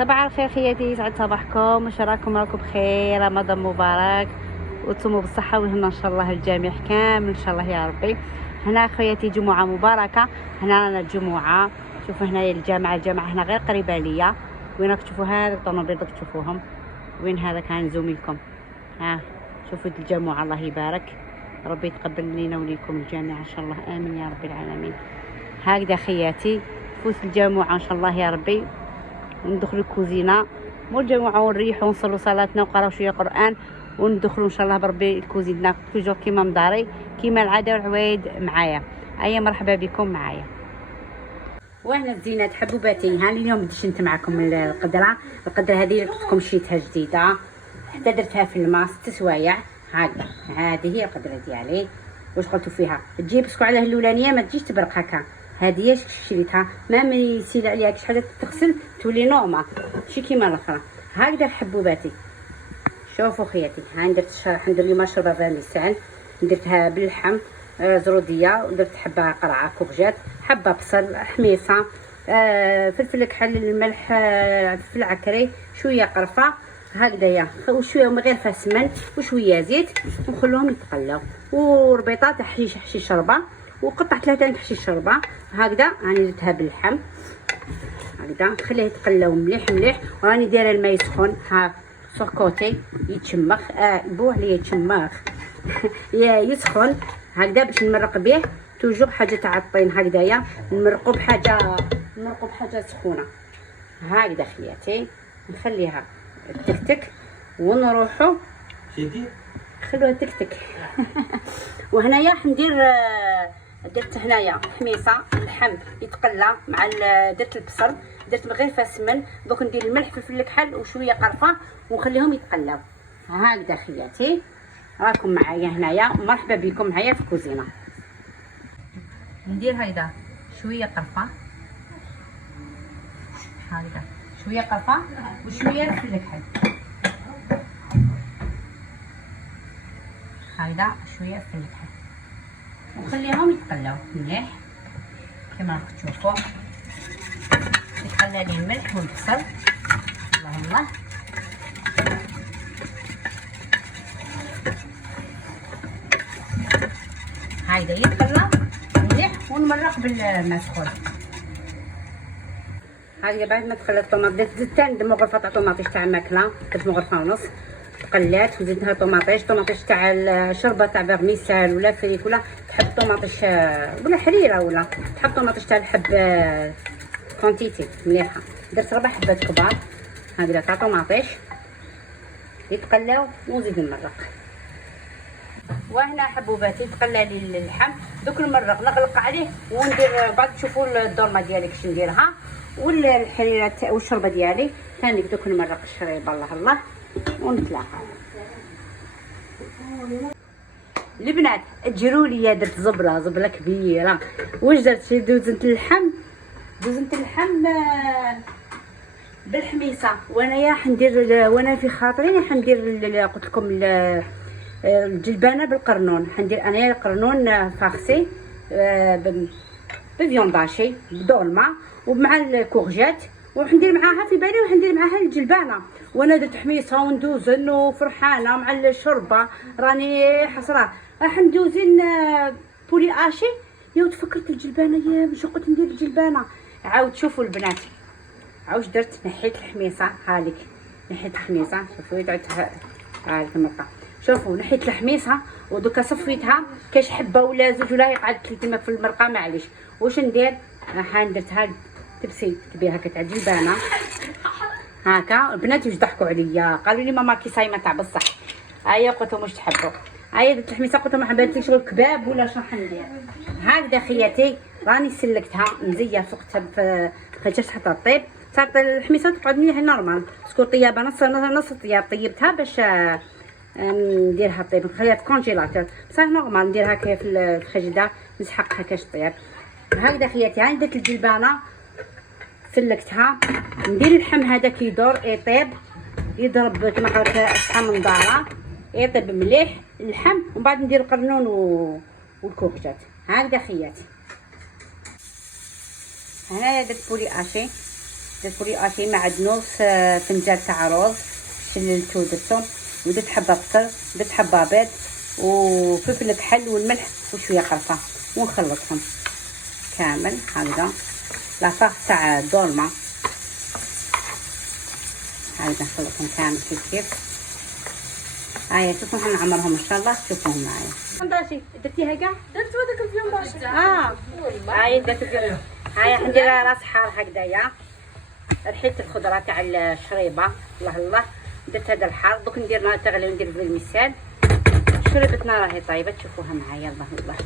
صباح الخير خياتي، يسعد صباحكم، واش راكم بخير؟ رمضان مبارك وانتم بالصحه والهنا ان شاء الله، الجميع كامل ان شاء الله يا ربي. هنا خوياتي جمعه مباركه، هنا رانا الجمعه. شوفوا هنايا الجامعه هنا غير قريبه ليا. وين راك تشوفوا هذا الطوموبيل راك تشوفوهم؟ وين هذا كان زوم لكم؟ ها شوفوا الجمعه، الله يبارك، ربي يتقبل لينا وليكم الجميع ان شاء الله، امين يا رب العالمين. هكذا خياتي فوت الجمعه ان شاء الله يا ربي، وندخلوا الكوزينه مول الجمعه ونريحوا ونصلوا صلاتنا ونقراو شويه قران، وندخلوا ان شاء الله بربي الكوزينه توجور كيما مداري كيما العاده والعوايد معايا. ايا مرحبا بكم معايا. وانا الزينات حبوباتي، ها اليوم دشنت معكم القدره هذه قلت لكم شريتها جديده، حتى درتها في الماء 6 سوايع. هكذا هذه هي القدره ديالي. واش قلتوا فيها؟ تجي بسكو على الاولانيه ما تجيش تبرق هكا، هذه شريتها ما يسيل عليها كش حاجه تغسل تولي نورمال ماشي كيما الاخرى. هكذا الحبوباتي. شوفوا خياتي، ها درت ندير اليوم شوربه فانيسان، درتها باللحم زروديه، ودرت حبه قرعه كوغجات، حبه بصل، حميصه، فلفل كحل، الملح، فلفل عكري، شويه قرفه هكذايا، وشويه من غير فاسمن وشويه زيت، ونخلوهم يتقلاو، وربيطه تحشي شوربه، وقطع 3 تحشي الشوربه هكذا. راني درتها باللحم هكذا، نخليه يتقلاو مليح، وراني دايره الماء يسخن ها سور كوتي يتشمخ، بوه لي يتشمخ يسخن هكذا باش نمرق به. توجور حاجه تاع الطين هكذايا، نمرقو بحاجه سخونه هكذا خياتي. نخليها تكتك ونروحو خلوها تكتك وهنايا حندير، درت هنايا حميصه، اللحم يتقلى مع درت البصل، درت من غير فاسمن، دوك ندير الملح في الكحل وشويه قرفه ونخليهم يتقلاو هكذا خياتي. راكم معايا هنايا، مرحبا بكم معايا في الكوزينه. ندير هيدا شويه قرفه هكذا، شويه قرفه وشويه في الكحل هكذا، شويه في الكحل، ونخليهم يتقلاو مليح كما راكم تشوفوا. يتقلى لي الملح والبصل، الله هايدا يتقلى مليح، ونمرق بالماء سخون هايدا. بعد ما تخلى الطوماط زدت ندير مغرفه تاع طوماطيش تاع الماكله، درت مغرفه ونص تقلات، وزدتها طوماطيش تاع الشوربه تاع فيرميسال ولا فريك، ولا تحب طوماطيش ولا حريره، ولا تحب طوماطيش تاع الحب كونتيتي مليحه. درت 4 حبات كبار هكذا تاع طوماطيش يتقلاو، ونزيد نمرق. وهنا حبوباتي تقلى لي اللحم، دوك نمرق نغلق عليه وندير. بعد تشوفوا الدورمه ديالي كش نديرها، والحريره والشوربه ديالي ثاني دوك نمرق الشريبه الله ونتلاقى. البنات اجروا لي، درت زبله كبيره. واش درت؟ دوزنت اللحم بالحميصه، وانايا حندير، وانا في خاطري حندير قلت لكم الجلبانه بالقرنون. حندير انايا القرنون فاخسي بفيونداشي بدولمه ومع الكورجات، وحندير معاها في بالي وحندير معاها الجلبانه. وانا درت حميصه وندوزن وفرحانه مع الشوربه، راني حسره راح ندوزن بولي اشي. يا تفكرت الجلبانه، يا مش قلت ندير الجلبانه. عاود شوفوا البنات عاوش درت، نحيت الحميصه هاليك، نحيت الحميصه شوفوا تعبتها هاليك المرقه. شوفوا نحيت الحميصه ودوكا صفيتها كاش حبه ولا زوج ولا قعدت لي تما في المرقه معليش. واش ندير؟ راح درتها تبسي كبيره هكا تاع جلبانه هكا. البنات واش ضحكوا عليا، قالوا لي ماما كي صايمه تاع بصح. هيا قلت لهم واش تحبوا، هيا درت الحميصه قلت لهم حبيت لي شغل كباب ولا شنو حندير. هكذا خياتي راني سلكتها مزيه فوقتها بخيتها حتى طيب. صارت الحميصه تقعد مليح نورمال، سكو طيابه نص طياب طيبتها باش نديرها طيب، نخليها في كونجيلاتور بصح نورمال نديرها كيف في الفريجيدار نسحقها كاش طياب. هكذا خياتي هاني درت الجلبانه سلكتها. ندير اللحم هذاك يدور يطيب، يضرب كما قالت شحال من داره، يطيب مليح اللحم، ومن بعد ندير القرنون والكوكجات. هكذا خياتي. هنايا درت بولي اشي درت بوري مع نص فنجان تاع رز، شللتو درتو، ودرت حبه بصل، درت حبه بيض وفلفل كحل والملح وشويه قرفه ونخلطهم كامل هكذا. لاصاغ تاع الدولمه هكذا نخلطهم كامل كيف هاي. شوفوا حنا نعمرهم ان شاء الله، تشوفوهم معايا. فنداشي درتيها كاع؟ درت هذاك الفيون داشي. هاي درت الفيون. هاي حندير راس حار هكذايا، ريحه الخضره تاع الشريبه. الله الله درت هذا الحار. دوك ندير نار تغلي وندير بالمسال. شريبتنا راهي طايبه، تشوفوها معايا. الله الله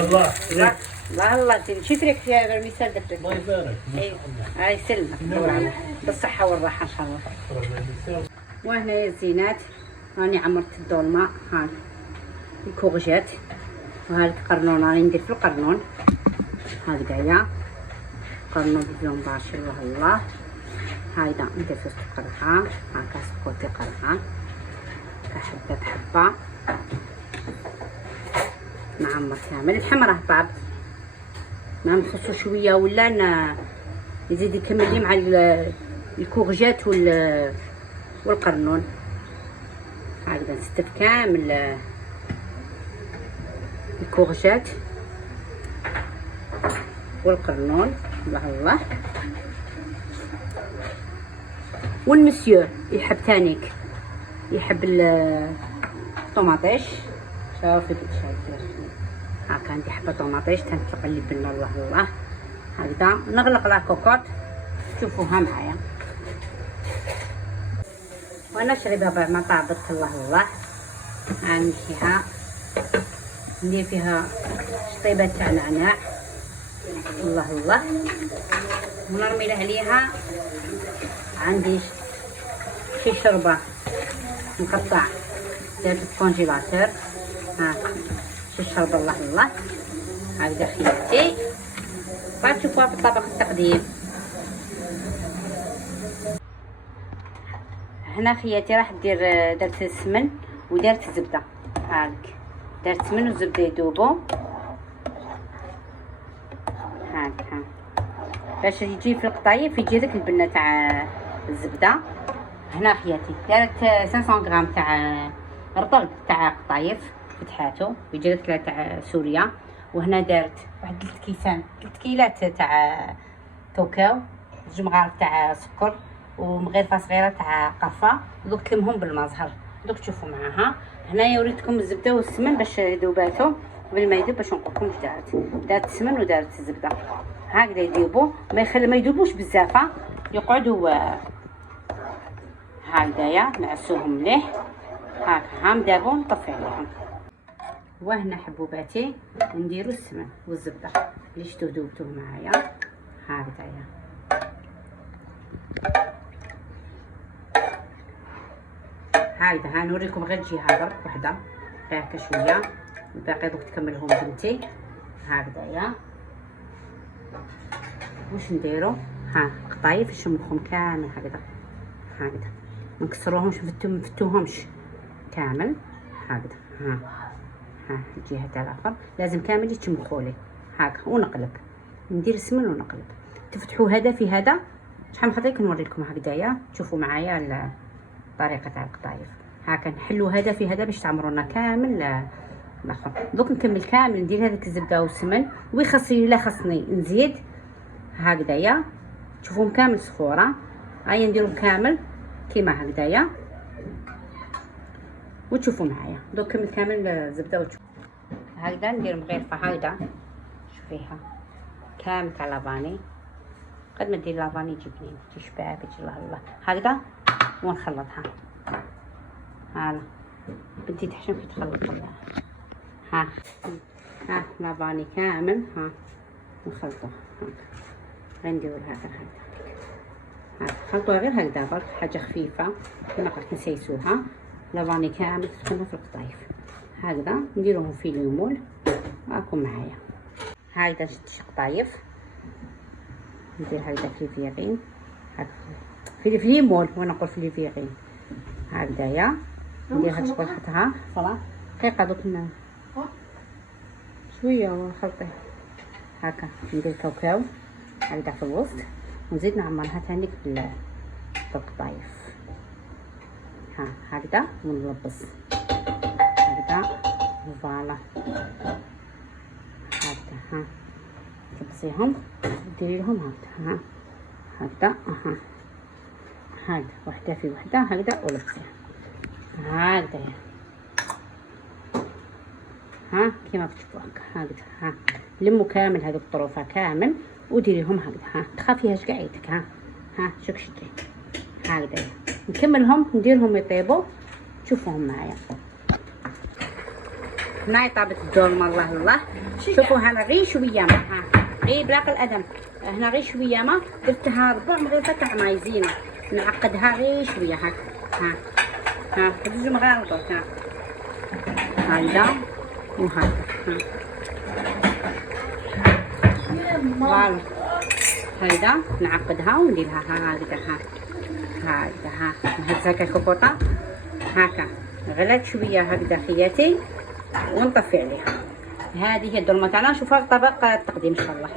الله الله الله الله. شوفي لك فيها بالمسال درت. الله يبارك. هاي سلمك بالصحه والراحه ان شاء الله. وهنا يا الزينات راني عمرت الدولمه. ها الكورجات وهذا القرنون راني ندير في القرنون هكذايا. قرنون باللون باشر. الله الله. هايدا ندير في وسط قرعه هاكا سكوتي قرعه حبه بحبه نعمر كامل. الحمرة طاب ما نخصو شويه ولا نزيد يكمل لي مع الكورجات والقرنون هكذا. نستف كامل الكورجات والقرنون. الله الله. والمسيو يحب تانيك يحب الطوماطيش. شوفي كي شايفه هاكا عندي حبه طوماطيش تنقلب لنا. الله الله هكذا. نغلق لا كوكوط شوفوها معايا. وانا شربها بعد ما طابت. الله الله. نمشيها ندير فيها شطيبه تاع نعناع. الله الله. ونرمي لها عليها عندي شي شربه مقطع درت الكونجيلاتور. ها شي شربه. الله الله هكذا خياتي. بعد تشوفوها في الطبق التقديم. هنا خياتي راح ندير درت السمن ودرت الزبده. هاك درت سمن والزبده يذوبوا هاك باش يجي في القطايف يجي داك البنه تاع الزبده. هنا خياتي دارت 500 غرام تاع رطل تاع قطايف فتحاتو يجي داك تاع سوريا. وهنا دارت واحد 3 كيسان 3 كيلات تاع كاوكاو، 2 مغارف تاع سكر ومغرفه صغيره تاع قرفه. دوك تلمهم بالمزهر دوك تشوفوا معاها. هنايا وريتكم الزبده والسمن باش يذوباتو قبل ما يذوب. باش نقول لكم واش دارت السمن ودارت الزبده هكذا يذوبوا. ما يذوبوش بزاف، يقعدوا هكذايا نعسوهم مليح هاكا. هام دابو نطفي عليهم. وهنا حبوباتي نديرو السمن والزبده اللي شتو ذوبتوه معايا هكذايا. هايدا هنوريكم غير جهه برك وحده هكا شويه، الباقي دوك تكملهم بنتي هكذايا. واش نديرو؟ ها قطايف نشمخهم كامل هكذا هكذا. ما نكسروهمش نفتوهمش كامل هكذا. ها الجهه تاع الاخر لازم كامل يتشمخوا لي هكا. ونقلب ندير السمن ونقلب. تفتحوا هذا في هذا. شحال من خطره كنوريكم هكذايا تشوفوا معايا الطريقه تاع القطايف هكا. نحلوا هذا في هذا باش تعمروا لنا كامل الاخر. دوك نكمل كامل ندير هذيك الزبده والسمن. ويخصني لا خصني نزيد هكذايا. تشوفوهم كامل صفوره. هيا نديرهم كامل كيما هكذايا وتشوفوا معايا. دوك كمل كامل الزبده وتشوفوا هكذا. ندير مغرفه هكذا شوفيها كامل تاع لافاني. قد ما دير لافاني يجي بنين تشبع بيجي. الله الله هكذا. ونخلطها هانا بنتي تحشم في تخلط لها. ها لافاني كامل. ها نخلطوه هكا. نديرو هكذا خلطوها غير هكذا برك حاجه خفيفه كما قلت نسيسوها. لافاني كامل تدخلوا في القطايف هكذا. نديروهم في ليمون راكم معايا. هكذا شدت قطايف ندير هكذا في الفيغين هكذا في ليمون وانا نقول في الفيغين هكذايا. ندير هاد شطحتها صراحه دقيقه دوك شويه ونخلطيه هكا. ندير كاوكاو هكذا في الوسط ونزيد نعمرها تاني بالقطايف. ها هكذا ونلبس هكذا. فوالا هكذا. ها تلبسيهم ديري لهم هكذا. ها هكذا. هكذا وحده في وحده هكذا ولبسيها هكذا. ها كيما تشوفوا هكذا. ها لموا كامل هذه الطروفه كامل وديريهم هكذا. ها تخافيهاش كاع يدك. ها شوف شدي هكذا. نكملهم نديرهم يطيبوا. شوفوهم معايا. هنايا طابت الدولمه. الله الله. شوفوا هنا غير شويه ما. ها غير بلاق الادم. هنا غير شويه ما درتها ربع من غير فتح ماي زينه. نعقدها غير شويه ها هذوك مغالطه. هكذا وهكذا. فوالا هكذا نعقدها ونديرها هكذا. هكذا نهز هكا الكبوطه هكا غلات شويه هكذا خياتي ونطفي عليها. هذه هي الدولمه تاعنا. شوفوا الطبق التقديم ان شاء الله.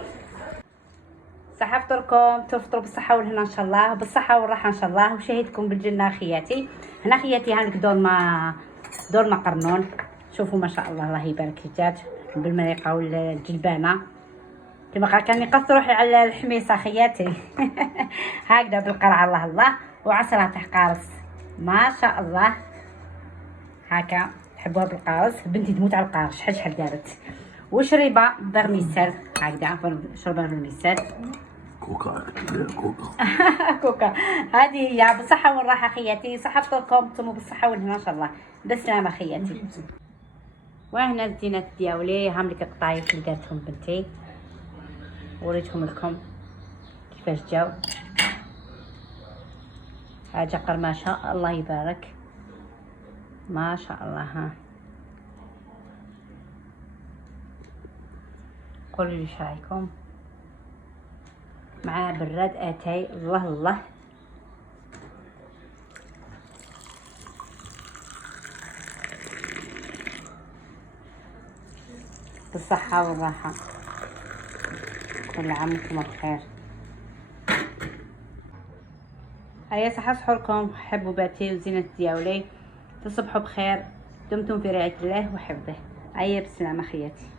صحة فطوركم تفطروا بالصحة والهنا ان شاء الله، بالصحة والراحة ان شاء الله، وشهيتكم بالجنة خياتي. هنا خياتي هانك دولمة قرنون. شوفوا ما شاء الله الله يبارك الدجاج بالمريقة والجلبانة كما قال كان يقص روحي على الحميصة خياتي. هكذا بالقرعة. الله الله. وعسلها تاع قارص ما شاء الله. هكا تحبوها بالقارص. بنتي تموت على القارص. شحال دارت. وشريبه برميسال هكذا. شربه برميسال كوكا. كوكا. هذه هي بالصحة والراحة خياتي. صحة فطوركم انتم بالصحة والهنا ان شاء الله. بالسلامة خياتي. وهنا الزينات دياولي. هام لك القطايف اللي دارتهم بنتي وريتهم لكم كيفاش جاو. حاجة قرماشة الله يبارك ما شاء الله. ها قولوا لي ايش رايكم. مع براد اتاي. الله الله. بالصحة والراحة. كل عام وانتم بخير. هيا صحة سحوركم حبوا باتي وزينة دياولي. تصبحوا بخير. دمتم في رعاية الله وحفظه. هيا بالسلامة خياتي.